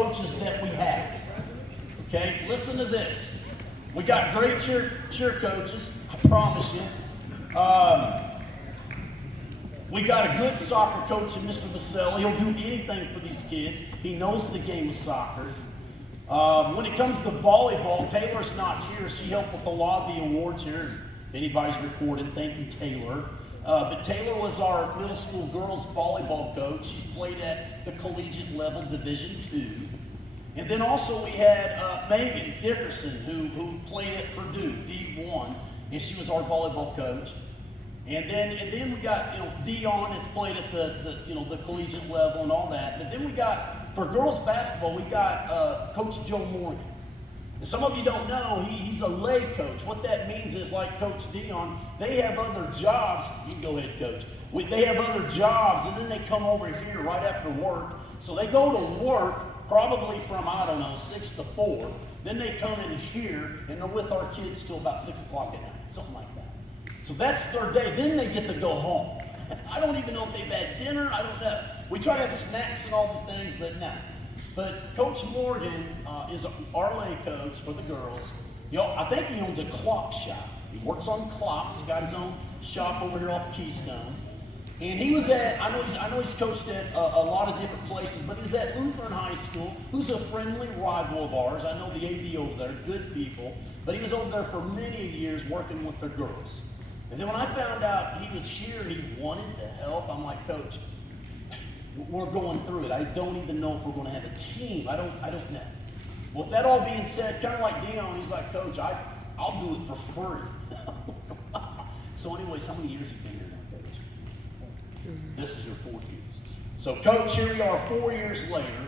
coaches that we have. Okay, listen to this. We got great cheer coaches, I promise you. We got a good soccer coach in Mr. Vaselli. He'll do anything for these kids. He knows the game of soccer. When it comes to volleyball, Taylor's not here. She helped with a lot of the awards here. If anybody's recorded, thank you, Taylor. But Taylor was our middle school girls volleyball coach. She's played at the collegiate level, Division II. And then also we had Megan Dickerson, who played at Purdue, D1, and she was our volleyball coach. And then we got, Dion has played at the collegiate level and all that. But then we got, for girls basketball, we got Coach Joe Morgan. And some of you don't know, he's a lay coach. What that means is, like Coach Dion, they have other jobs. You can go ahead, Coach. They have other jobs, and then they come over here right after work. So they go to work probably from, 6 to 4. Then they come in here, and they're with our kids till about 6 o'clock at night, something like that. So that's their day. Then they get to go home. I don't even know if they've had dinner. I don't know. We try to have snacks and all the things, but no. But Coach Morgan is our lay coach for the girls. I think he owns a clock shop. He works on clocks. He's got his own shop over here off Keystone. And he was at, I know he's coached at a lot of different places, but he's at Lutheran High School, who's a friendly rival of ours. I know the AD over there, good people. But he was over there for many years working with the girls. And then when I found out he was here and he wanted to help, I'm like, Coach, we're going through it. I don't even know if we're going to have a team. I don't know. Well, with that all being said, kind of like Dion, he's like, Coach, I'll do it for free. So anyways, how many years have you been here now, Coach? This is your 4th year. So Coach, here we are 4 years later,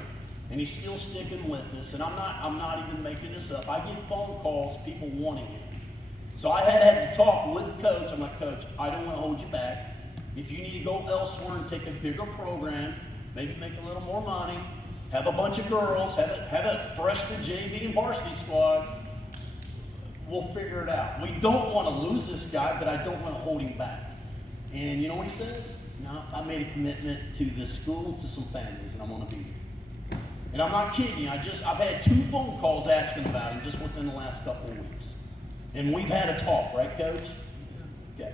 and he's still sticking with us. And I'm not even making this up. I get phone calls, people wanting him. So I had to talk with Coach. I'm like, Coach, I don't want to hold you back. If you need to go elsewhere and take a bigger program, maybe make a little more money, have a bunch of girls, have a freshman JV and varsity squad, we'll figure it out. We don't want to lose this guy, but I don't want to hold him back. And you know what he says? No, I made a commitment to this school, to some families, and I want to be here. And I'm not kidding you. I've had 2 phone calls asking about him just within the last couple of weeks. And we've had a talk, right, Coach? Okay.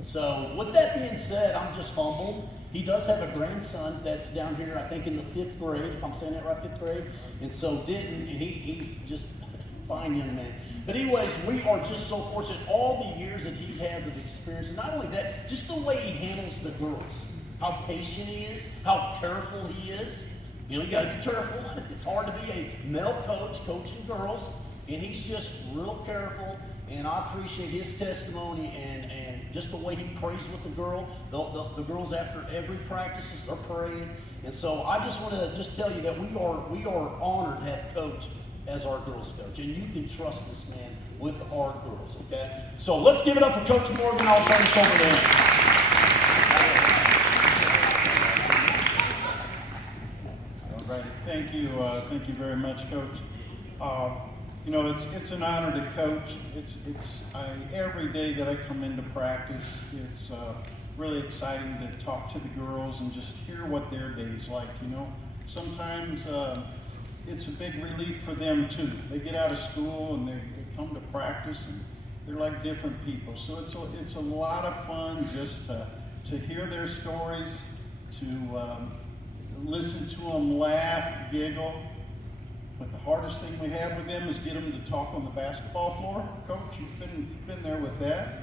So with that being said, I'm just humbled. He does have a grandson that's down here, I think in the 5th grade, if I'm saying that right, 5th grade. And so he's just a fine young man. But anyways, we are just so fortunate all the years that he has of experience. And not only that, just the way he handles the girls. How patient he is, how careful he is. You got to be careful. It's hard to be a male coach coaching girls. And he's just real careful. And I appreciate his testimony and just the way he prays with the girl. The girls after every practice, they're praying. And so I just want to just tell you that we are honored to have Coach as our girls coach. And you can trust this man with our girls, okay? So let's give it up for Coach Morgan. I'll turn it over to him. All right. Thank you very much, Coach. It's an honor to coach. Every day that I come into practice, it's really exciting to talk to the girls and just hear what their day's like. Sometimes it's a big relief for them too. They get out of school and they come to practice and they're like different people. So it's a lot of fun just to hear their stories, to listen to them laugh, giggle. But the hardest thing we have with them is get them to talk on the basketball floor. Coach, you've been there with that.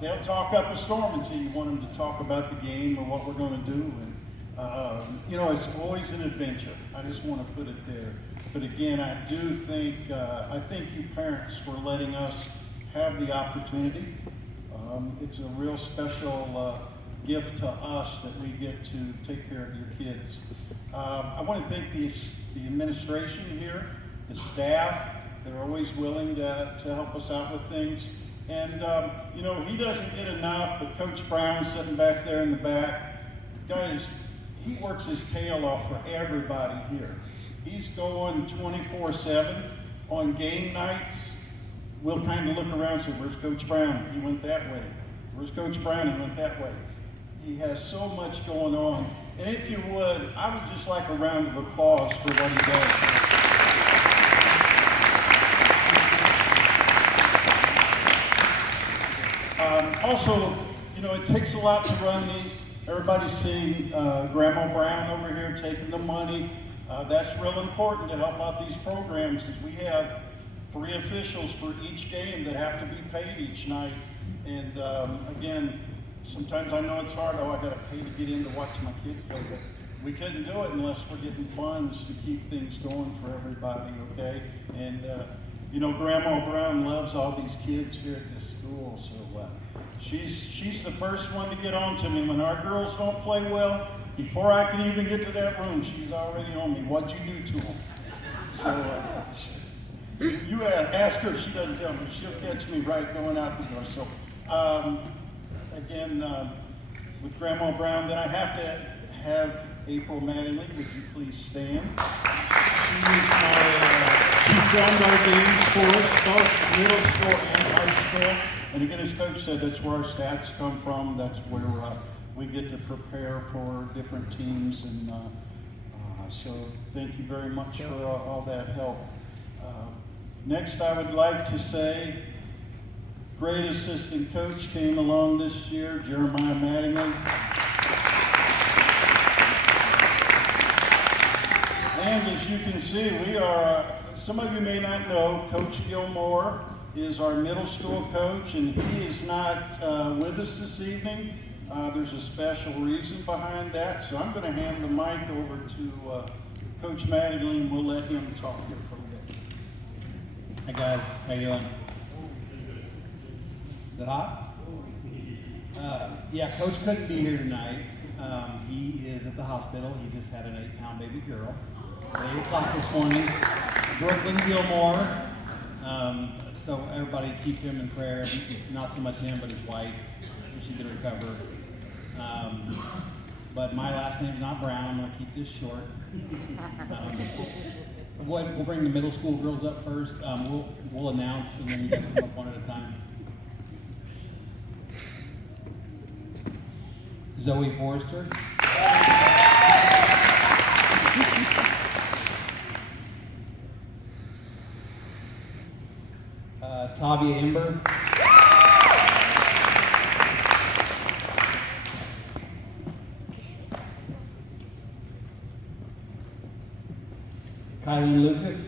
They'll talk up a storm until you want them to talk about the game or what we're going to do. And it's always an adventure. I just want to put it there. But again, I do think I thank you parents for letting us have the opportunity. It's a real special gift to us that we get to take care of your kids. I want to thank the administration here, the staff. They're always willing to help us out with things. And, he doesn't get enough, but Coach Brown's sitting back there in the back. Guys, he works his tail off for everybody here. He's going 24/7 on game nights. We'll kind of look around and say, where's Coach Brown? He went that way. Where's Coach Brown? He went that way. he has so much going on. And if you would, I would just like a round of applause for what he does. Also, you know, it takes a lot to run these. Everybody's seeing Grandma Brown over here taking the money. That's real important to help out these programs because we have 3 officials for each game that have to be paid each night. And again, sometimes I know it's hard. Oh, I got to pay to get in to watch my kid play, but we couldn't do it unless we're getting funds to keep things going for everybody. Okay, and you know, Grandma Brown loves all these kids here at this school, so she's the first one to get on to me when our girls don't play well. Before I can even get to that room, she's already on me. What'd you do to them? So you ask her if she doesn't tell me. She'll catch me right going out the door. So again, with Grandma Brown, then I have to have April Mattingly. Would you please stand? She filmed our games for us, both middle school and high school. And again, as Coach said, that's where our stats come from. That's where we get to prepare for different teams. And so thank you very much for all that help. Next, I would like to say, great assistant coach came along this year, Jeremiah Mattingly. And as you can see, we are, some of you may not know, Coach Gilmore is our middle school coach, and he is not with us this evening. There's a special reason behind that, so I'm going to hand the mic over to Coach Mattingly, and we'll let him talk here for a bit. Hi guys, how you doing? Is it hot? Yeah, Coach couldn't be here tonight. He is at the hospital. He just had an 8-pound baby girl. At 8 o'clock this morning, Brooklyn Gilmore. So everybody keep him in prayer. Not so much him, but his wife. She could recover. But my last name's not Brown. I'm going to keep this short. We'll bring the middle school girls up first. We'll announce, and then you guys come up one at a time. Zoe Forrester. Tavia Ember. Kylie Lucas.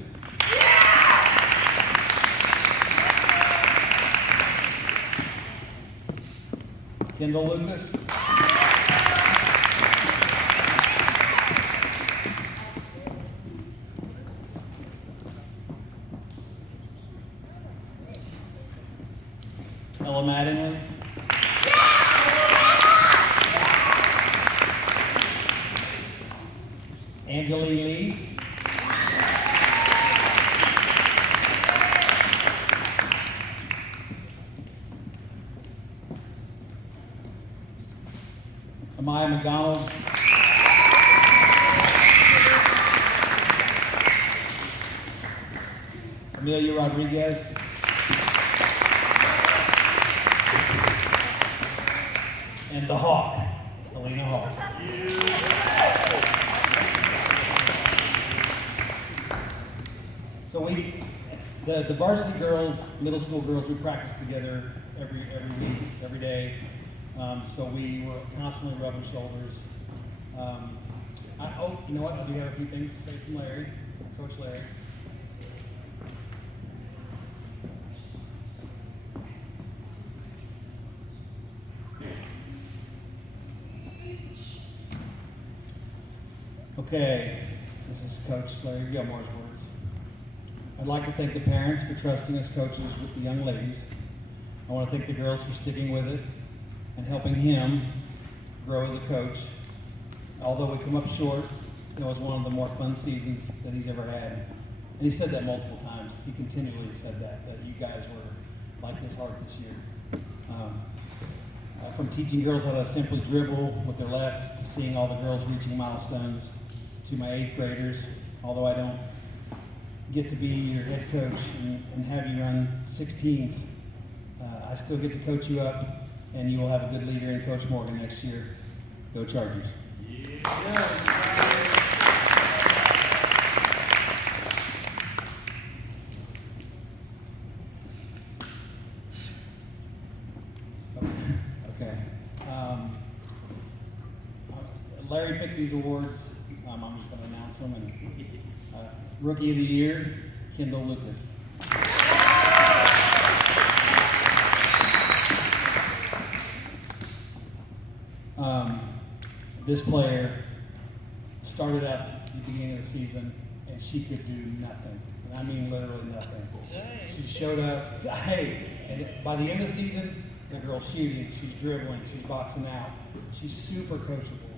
Kendall Lucas. Ella Mattingly. Angelie Lee. Amaya McDonald. Amelia Rodriguez. And the Hawk, Alina Hawk. So the varsity girls, middle school girls, we practice together every week, every day. So we were constantly rubbing shoulders. You know what? I do have a few things to say from Larry, Coach Larry. Okay, this is Coach Larry Gilmore's words. I'd like to thank the parents for trusting us coaches with the young ladies. I want to thank the girls for sticking with it and helping him grow as a coach. Although we come up short, it was one of the more fun seasons that he's ever had. And he said that multiple times. He continually said that you guys were like his heart this year. From teaching girls how to simply dribble with their left to seeing all the girls reaching milestones to my 8th graders, although I don't get to be your head coach and have you run 6 teams, I still get to coach you up, and you will have a good leader in Coach Morgan next year. Go Chargers. Okay. Larry picked these awards. I'm just going to announce them. And, Rookie of the Year, Kendall Lucas. This player started out at the beginning of the season, and she could do nothing. And I mean literally nothing. She showed up. Hey, and by the end of the season, the girl's shooting, she's dribbling, she's boxing out. She's super coachable.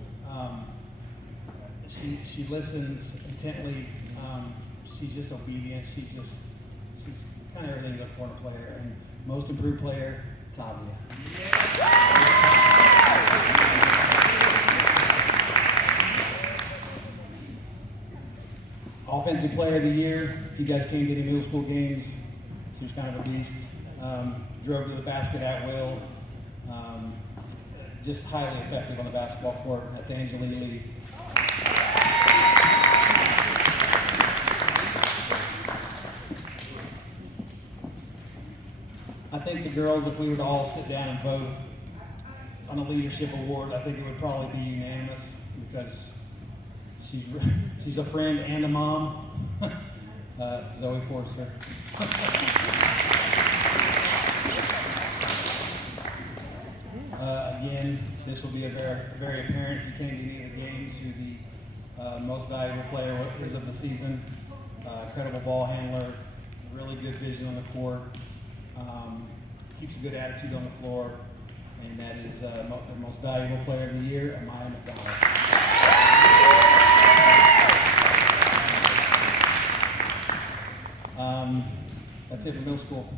She listens intently. She's just obedient. She's kind of everything you look for in a player. And most improved player, Tavia. Offensive Player of the Year. If you guys came to any middle school games, she was kind of a beast. Drove to the basket at will. Just highly effective on the basketball court. That's Angeline Lee. I think the girls, if we were to all sit down and vote on a leadership award, I think it would probably be unanimous because she's a friend and a mom. Zoe Forster. Again, this will be very apparent if you came to any of the games who the most valuable player is of the season. Incredible ball handler, really good vision on the court, keeps a good attitude on the floor, and that is the most valuable player of the year, Amaya McDonald. That's it for middle school.